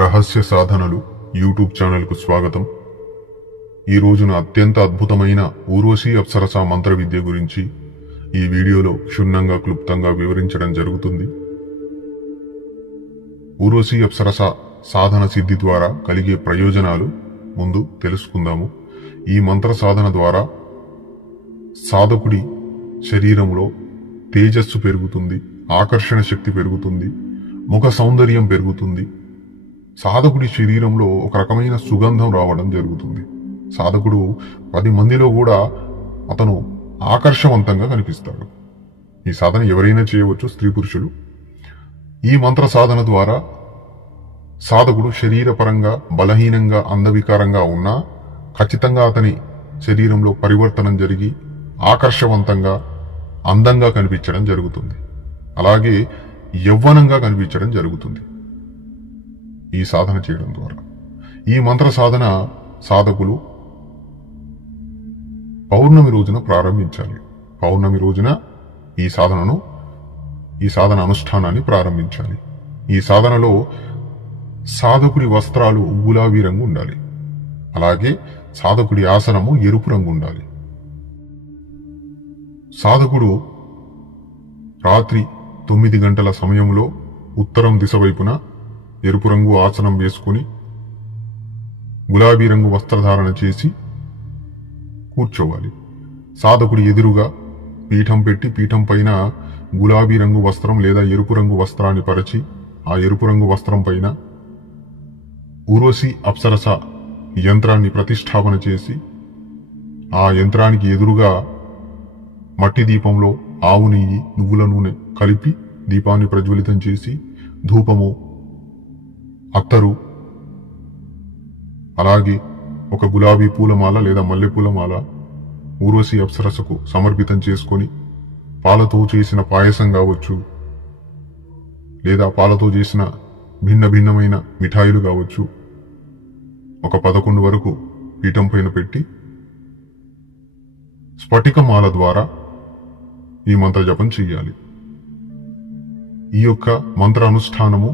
రహస్య సాధనలు యూట్యూబ్ ఛానల్కు స్వాగతం. ఈ రోజున అత్యంత అద్భుతమైన ఊర్వశీ అప్సరస మంత్ర విద్య గురించి ఈ వీడియోలో క్షుణ్ణంగా క్లుప్తంగా వివరించడం జరుగుతుంది. ఊర్వశీ అప్సరస సాధన సిద్ధి ద్వారా కలిగే ప్రయోజనాలు ముందు తెలుసుకుందాము. ఈ మంత్ర సాధన ద్వారా సాధకుడి శరీరంలో తేజస్సు పెరుగుతుంది, ఆకర్షణ శక్తి పెరుగుతుంది, ముఖ సౌందర్యం పెరుగుతుంది. సాధకుడి శరీరంలో ఒక రకమైన సుగంధం రావడం జరుగుతుంది. సాధకుడు 10 మందిలో కూడా అతను ఆకర్షవంతంగా కనిపిస్తాడు. ఈ సాధన ఎవరైనా చేయవచ్చు, స్త్రీ పురుషులు. ఈ మంత్ర సాధన ద్వారా సాధకుడు శరీరపరంగా బలహీనంగా అందవికారంగా ఉన్నా ఖచ్చితంగా అతని శరీరంలో పరివర్తనం జరిగి ఆకర్షవంతంగా అందంగా కనిపించడం జరుగుతుంది. అలాగే యవ్వనంగా కనిపించడం జరుగుతుంది ఈ సాధన చేయడం ద్వారా. ఈ మంత్ర సాధన సాధకులు పౌర్ణమి రోజున ప్రారంభించాలి. పౌర్ణమి రోజున ఈ సాధన అనుష్ఠానాన్ని ప్రారంభించాలి. ఈ సాధనలో సాధకుడి వస్త్రాలు గులాబీ రంగు ఉండాలి. అలాగే సాధకుడి ఆసనము ఎరుపు రంగు ఉండాలి. సాధకుడు రాత్రి 9 గంటల సమయంలో ఉత్తరం దిశ వైపున ఎరుపు రంగు ఆసనం వేసుకుని గులాబీ రంగు వస్త్రధారణ చేసి కూర్చోవాలి. సాధకుడి ఎదురుగా పీఠం పెట్టి పీఠం పైన గులాబీ రంగు వస్త్రం లేదా ఎరుపు రంగు వస్త్రాన్ని పరిచి ఆ ఎరుపు రంగు వస్త్రం పైన ఊర్వశీ అప్సరస యంత్రాన్ని ప్రతిష్టాపన చేసి ఆ యంత్రానికి ఎదురుగా మట్టి దీపంలో ఆవు నెయ్యి, నువ్వుల నూనె కలిపి దీపాన్ని ప్రజ్వలితం చేసి ధూపము, అత్తరు, అలాగే ఒక గులాబీ పూలమాల లేదా మల్లెపూలమాల ఊర్వశీ అప్సరసకు సమర్పితం చేసుకొని పాలతో చేసిన పాయసం కావచ్చు, లేదా పాలతో చేసిన భిన్న భిన్నమైన మిఠాయిలు కావచ్చు, ఒక 11 వరకు పీఠం పైన పెట్టి స్ఫటికమాల ద్వారా ఈ మంత్ర జపం చెయ్యాలి. ఈ యొక్క మంత్ర అనుష్ఠానము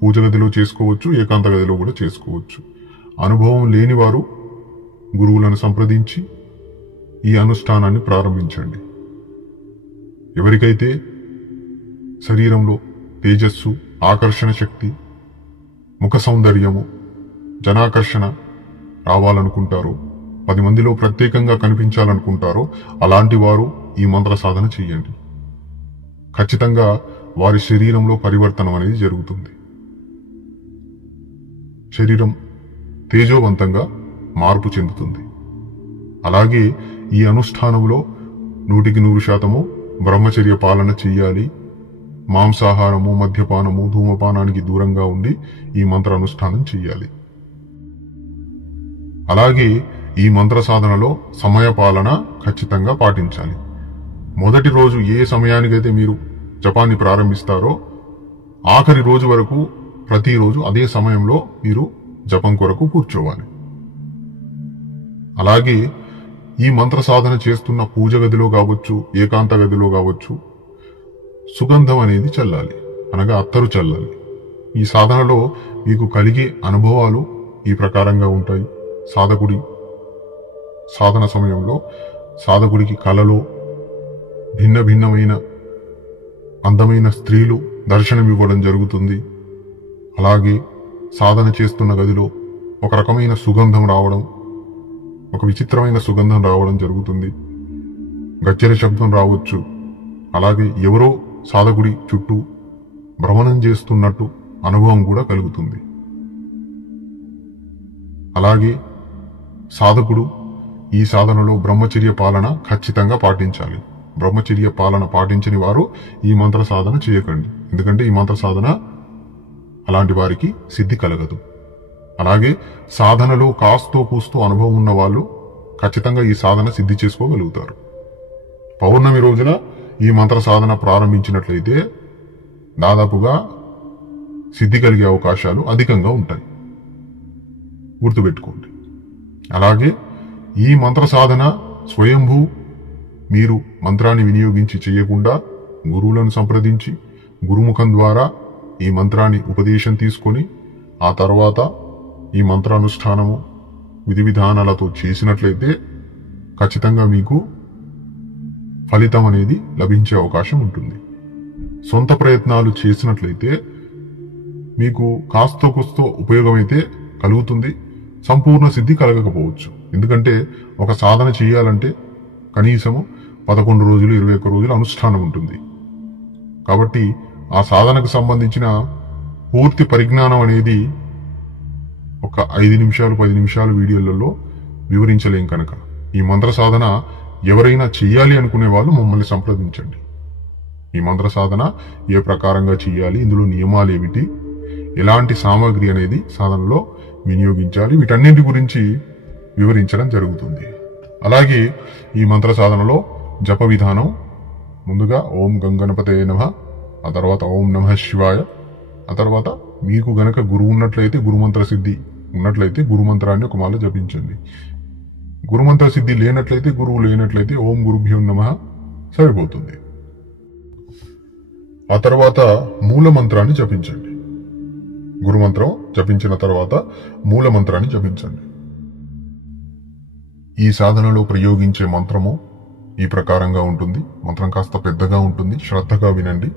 పూజ గదిలో చేసుకోవచ్చు, ఏకాంత గదిలో కూడా చేసుకోవచ్చు. అనుభవం లేని వారు గురువులను సంప్రదించి ఈ అనుష్ఠానాన్ని ప్రారంభించండి. ఎవరికైతే శరీరంలో తేజస్సు, ఆకర్షణ శక్తి, ముఖ సౌందర్యము, జనాకర్షణ రావాలనుకుంటారో, 10 మందిలో ప్రత్యేకంగా కనిపించాలనుకుంటారో అలాంటి వారు ఈ మంత్ర సాధన చెయ్యండి. ఖచ్చితంగా వారి శరీరంలో పరివర్తనం అనేది జరుగుతుంది. శరీరం తేజోవంతంగా మార్పు చెందుతుంది. అలాగే ఈ అనుష్ఠానంలో 100% బ్రహ్మచర్య పాలన చెయ్యాలి. మాంసాహారము, మద్యపానము, ధూమపానానికి దూరంగా ఉండి ఈ మంత్ర అనుష్ఠానం చెయ్యాలి. అలాగే ఈ మంత్ర సాధనలో సమయ పాలన ఖచ్చితంగా పాటించాలి. మొదటి రోజు ఏ సమయానికైతే మీరు జపాన్ని ప్రారంభిస్తారో ఆఖరి రోజు వరకు ప్రతిరోజు అదే సమయంలో మీరు జపం కొరకు కూర్చోవాలి. అలాగే ఈ మంత్ర సాధన చేస్తున్న పూజ గదిలో కావచ్చు, ఏకాంత గదిలో కావచ్చు, సుగంధం అనేది చల్లాలి, అనగా అత్తరు చల్లాలి. ఈ సాధనలో మీకు కలిగే అనుభవాలు ఈ ప్రకారంగా ఉంటాయి. సాధకుడి సాధన సమయంలో సాధకుడికి కలలో భిన్న భిన్నమైన అందమైన స్త్రీలు దర్శనమివ్వడం జరుగుతుంది. అలాగే సాధన చేస్తున్న గదిలో ఒక రకమైన సుగంధం రావడం, ఒక విచిత్రమైన సుగంధం రావడం జరుగుతుంది. గజ్జెర శబ్దం రావచ్చు. అలాగే ఎవరో సాధకుడి చుట్టూ భ్రమణం చేస్తున్నట్టు అనుభవం కూడా కలుగుతుంది. అలాగే సాధకుడు ఈ సాధనలో బ్రహ్మచర్య పాలన ఖచ్చితంగా పాటించాలి. బ్రహ్మచర్య పాలన పాటించని వారు ఈ మంత్ర సాధన చేయకండి. ఎందుకంటే ఈ మంత్ర సాధన అలాంటి వారికి సిద్ధి కలగదు. అలాగే సాధనలో కాస్తో కూస్తో అనుభవం ఉన్న వాళ్ళు ఖచ్చితంగా ఈ సాధన సిద్ధి చేసుకోగలుగుతారు. పౌర్ణమి రోజున ఈ మంత్ర సాధన ప్రారంభించినట్లయితే దాదాపుగా సిద్ధి కలిగే అవకాశాలు అధికంగా ఉంటాయి. గుర్తుపెట్టుకోండి. అలాగే ఈ మంత్ర సాధన స్వయంభూ మీరు మంత్రాన్ని వినియోగించి చేయకుండా గురువులను సంప్రదించి గురుముఖం ద్వారా ఈ మంత్రాన్ని ఉపదేశం తీసుకొని ఆ తర్వాత ఈ మంత్రానుష్ఠానము విధి విధానాలతో చేసినట్లయితే ఖచ్చితంగా మీకు ఫలితం అనేది లభించే అవకాశం ఉంటుంది. సొంత ప్రయత్నాలు చేసినట్లయితే మీకు కాస్తో కూస్తో ఉపయోగమైతే కలుగుతుంది, సంపూర్ణ సిద్ధి కలగకపోవచ్చు. ఎందుకంటే ఒక సాధన చేయాలంటే కనీసము 11 రోజులు 21 రోజులు అనుష్ఠానం ఉంటుంది. కాబట్టి ఆ సాధనకు సంబంధించిన పూర్తి పరిజ్ఞానం అనేది ఒక 5 నిమిషాలు 10 నిమిషాల వీడియోలలో వివరించలేం కనుక ఈ మంత్ర సాధన ఎవరైనా చెయ్యాలి అనుకునే వాళ్ళు మమ్మల్ని సంప్రదించండి. ఈ మంత్ర సాధన ఏ ప్రకారంగా చేయాలి, ఇందులో నియమాలు ఏమిటి, ఎలాంటి సామాగ్రి అనేది సాధనలో వినియోగించాలి, వీటన్నింటి గురించి వివరించడం జరుగుతుంది. అలాగే ఈ మంత్ర సాధనలో జప విధానం ముందుగా ఓం గంగణపతే నమః, ఆ తర్వాత ఓం నమః శివాయ, ఆ తర్వాత మీకు గనక గురువు ఉన్నట్లయితే గురుమంత్ర సిద్ధి ఉన్నట్లయితే గురుమంత్రాన్ని ఒక మాల జపించండి. గురుమంత్ర సిద్ధి లేనట్లయితే గురువు లేనట్లయితే ఓం గురుభ్యో నమః సరిపోతుంది. ఆ తర్వాత మూల మంత్రాన్ని జపించండి. గురుమంత్రం జపించిన తర్వాత మూల మంత్రాన్ని జపించండి. ఈ సాధనలో ప్రయోగించే మంత్రము ఈ ప్రకారంగా ఉంటుంది. మంత్రం కాస్త పెద్దగా ఉంటుంది, శ్రద్ధగా వినండి.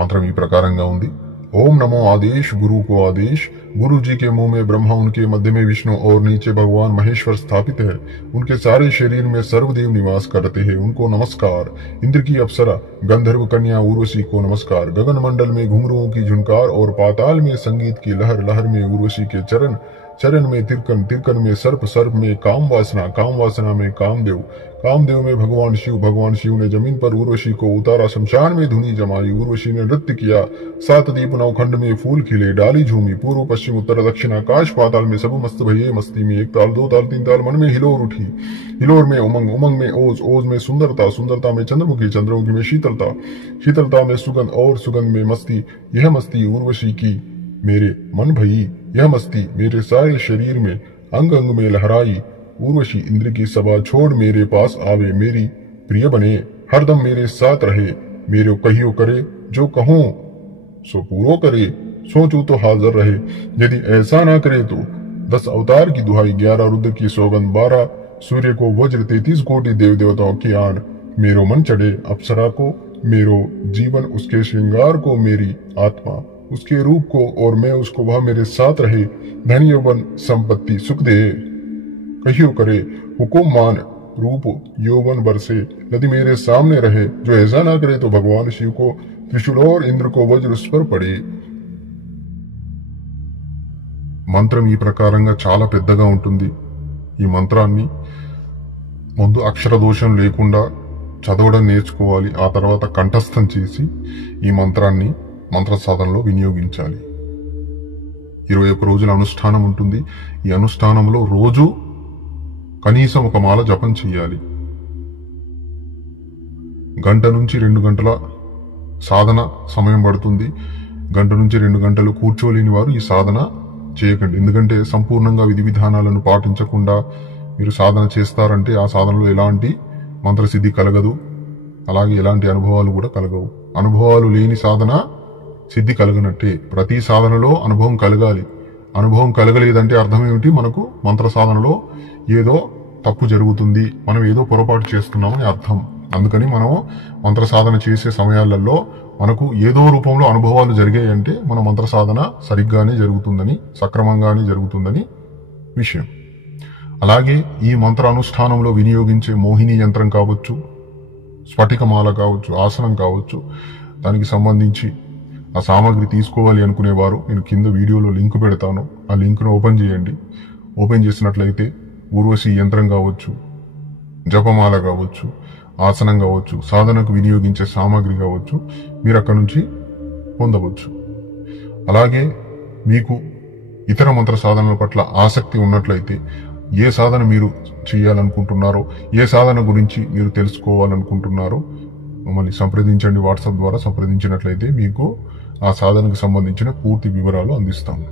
మంత్రం ఈ ప్రకారంగా ఉంది. ओम नमो आदेश, गुरु को आदेश। गुरु जी के मुंह में ब्रह्मा, उनके मध्य में विष्णु और नीचे भगवान महेश्वर स्थापित है। उनके सारे शरीर में सर्वदेव निवास करते हैं, उनको नमस्कार। इंद्र की अप्सरा गंधर्व कन्या उर्वशी को नमस्कार। गगन मंडल में घुंघरुओं की झुनकार और पाताल में संगीत की लहर, लहर में उर्वशी के चरण, चरण में तिरकन, तिरकन में सर्प, सर्प में काम वासना, काम वासना में कामदेव, कामदेव में भगवान शिव, भगवान शिव ने जमीन पर उर्वशी को उतारा। शमशान में धुनी जमाई, उर्वशी ने नृत्य किया। 7 दीप नवखंड में फूल खिले, डाली झूमी। पूर्व पश्चिम उत्तर दक्षिण आकाश पाताल में सब मस्त भये मस्ती में। 1 ताल 2 ताल 3 ताल मन में हिलोर उठी, हिलोर में उमंग, उमंग में ओज, ओज में सुंदरता, सुंदरता में चंद्रमुखी, चंद्रमुखी में शीतलता, शीतलता में सुगंध और सुगंध में मस्ती। यह मस्ती उर्वशी की मेरे मन भई, यह मस्ती मेरे सारे शरीर में अंग अंग में लहराई। उर्वशी इंद्र की सभा छोड़ मेरे पास आवे, मेरी प्रिय बने, हरदम मेरे साथ रहे। मेरे कहियो करे जो कहूं सो पूरो करे, सोचूं तो हाजिर रहे। यदि ऐसा ना करे तो 10 अवतार की दुहाई, 11 रुद्र की सौगंध, 12 सूर्य को वज्र, 33 कोटि देव देवताओं की आन। मेरो मन चढ़े अप्सरा को, मेरो जीवन उसके श्रृंगार को, मेरी आत्मा उसके रूप को, और मैं उसको, वह मेरे साथ रहे। धन यौवन संपत्ति सुख दे, कहियो करे हुकुम मान। रूप यौवन बरसे, यदि मेरे सामने रहे। जो ऐसा ना करे तो भगवान शिव को त्रिशूल और इंद्र को वज्र उस पर पड़े। మంత్రం ఈ ప్రకారంగా చాలా పెద్దగా ఉంటుంది. ఈ మంత్రాన్ని ముందు అక్షర దోషం లేకుండా చదవడం నేర్చుకోవాలి. ఆ తర్వాత కంఠస్థం చేసి ఈ మంత్రాన్ని మంత్ర సాధనలో వినియోగించాలి. 21 రోజుల అనుష్ఠానం ఉంటుంది. ఈ అనుష్ఠానంలో రోజు కనీసం ఒక మాల జపం చేయాలి. 1 గంట నుంచి 2 గంటల సాధన సమయం పడుతుంది. 1 గంట నుంచి 2 గంటలు కూర్చోలేని వారు ఈ సాధన చేయకండి. ఎందుకంటే సంపూర్ణంగా విధి విధానాలను పాటించకుండా మీరు సాధన చేస్తారంటే ఆ సాధనలో ఎలాంటి మంత్రసిద్ధి కలగదు, అలాగే ఎలాంటి అనుభవాలు కూడా కలగవు. అనుభవాలు లేని సాధన సిద్ధి కలగనట్టే. ప్రతి సాధనలో అనుభవం కలగాలి. అనుభవం కలగలేదంటే అర్థం ఏమిటి? మనకు మంత్ర సాధనలో ఏదో తప్పు జరుగుతుంది, మనం ఏదో పొరపాటు చేస్తున్నామని అర్థం. అందుకని మనం మంత్ర సాధన చేసే సమయాలలో మనకు ఏదో రూపంలో అనుభవాలు జరిగాయంటే మన మంత్ర సాధన సరిగ్గానే జరుగుతుందని, సక్రమంగానే జరుగుతుందని విషయం. అలాగే ఈ మంత్ర అనుష్ఠానంలో వినియోగించే మోహిని యంత్రం కావచ్చు, స్ఫటికమాల కావచ్చు, ఆసనం కావచ్చు, దానికి సంబంధించి ఆ సామాగ్రి తీసుకోవాలి అనుకునేవారు నేను కింద వీడియోలో లింక్ పెడతాను. ఆ లింక్ను ఓపెన్ చేయండి. ఓపెన్ చేసినట్లయితే ఊర్వశి యంత్రం కావచ్చు, జపమాల కావచ్చు, ఆసనం కావచ్చు, సాధనకు వినియోగించే సామాగ్రి కావచ్చు, మీరు అక్కడి నుంచి పొందవచ్చు. అలాగే మీకు ఇతర మంత్ర సాధనల పట్ల ఆసక్తి ఉన్నట్లయితే, ఏ సాధన మీరు చేయాలనుకుంటున్నారో, ఏ సాధన గురించి మీరు తెలుసుకోవాలనుకుంటున్నారో మమ్మల్ని సంప్రదించండి. వాట్సాప్ ద్వారా సంప్రదించినట్లయితే మీకు ఆ సాధనకు సంబంధించిన పూర్తి వివరాలు అందిస్తాము.